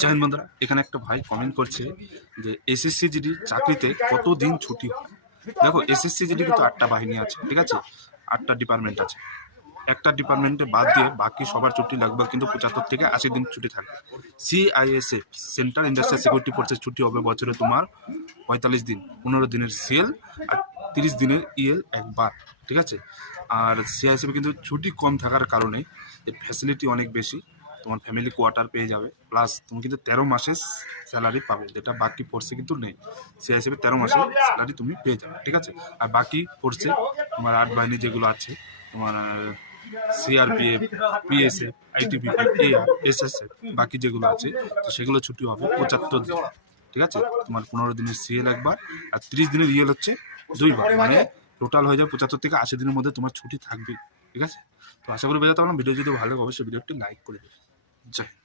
জয় হিন্দ বন্ধুরা, এখানে একটা ভাই কমেন্ট করছে যে এসএসসি জিডি চাকরিতে কতদিন ছুটি হয়। দেখো, এসএসসি জিডি কিন্তু 8টা বাহিনী আছে, ঠিক আছে, 8টা ডিপার্টমেন্ট আছে। একটা ডিপার্টমেন্টে বাদ দিয়ে বাকি সবার ছুটি লাগবে কিন্তু 75 থেকে 80 দিন ছুটি থাকবে। সিআইএসএফ সেন্ট্রাল ইন্ডাস্ট্রিয়াল সিকিউরিটি ফোর্সের ছুটি হবে বছরে তোমার 45 দিন, 15 দিনের সিএল আর 30 দিনের ইএল একবার, ঠিক আছে। আর সিআইএসএফ কিন্তু ছুটি কম থাকার কারণে এর ফ্যাসিলিটি অনেক বেশি। তোমার ফ্যামিলি কোয়ার্টার পেয়ে যাবে, প্লাস তুমি কিন্তু 13 মাসের স্যালারি পাবে, যেটা বাকি ফোর্সে কিন্তু নেই। সিআইএসএফে 13 মাসের স্যালারি তুমি পেয়ে যাবে, ঠিক আছে। আর বাকি ফোর্সে তোমার 8 বাহিনী যেগুলো আছে, তোমার CRPF, PSF, ITBP, AR, SSF, বাকি যেগুলো আছে তো সেগুলো ছুটি হবে 75 দিন, ঠিক আছে। তোমার 15 দিনের সিএল একবার আর 30 দিনের ইএল হচ্ছে 2বার, মানে টোটাল হয়ে যাবে 75 থেকে 80 দিনের মধ্যে তোমার ছুটি থাকবে, ঠিক আছে। তো আশা করি বোঝাতে পারলাম। ভিডিও যদি ভালো লাগে অবশ্যই ভিডিওটি লাইক করে দেবে। জয় হিন্দ।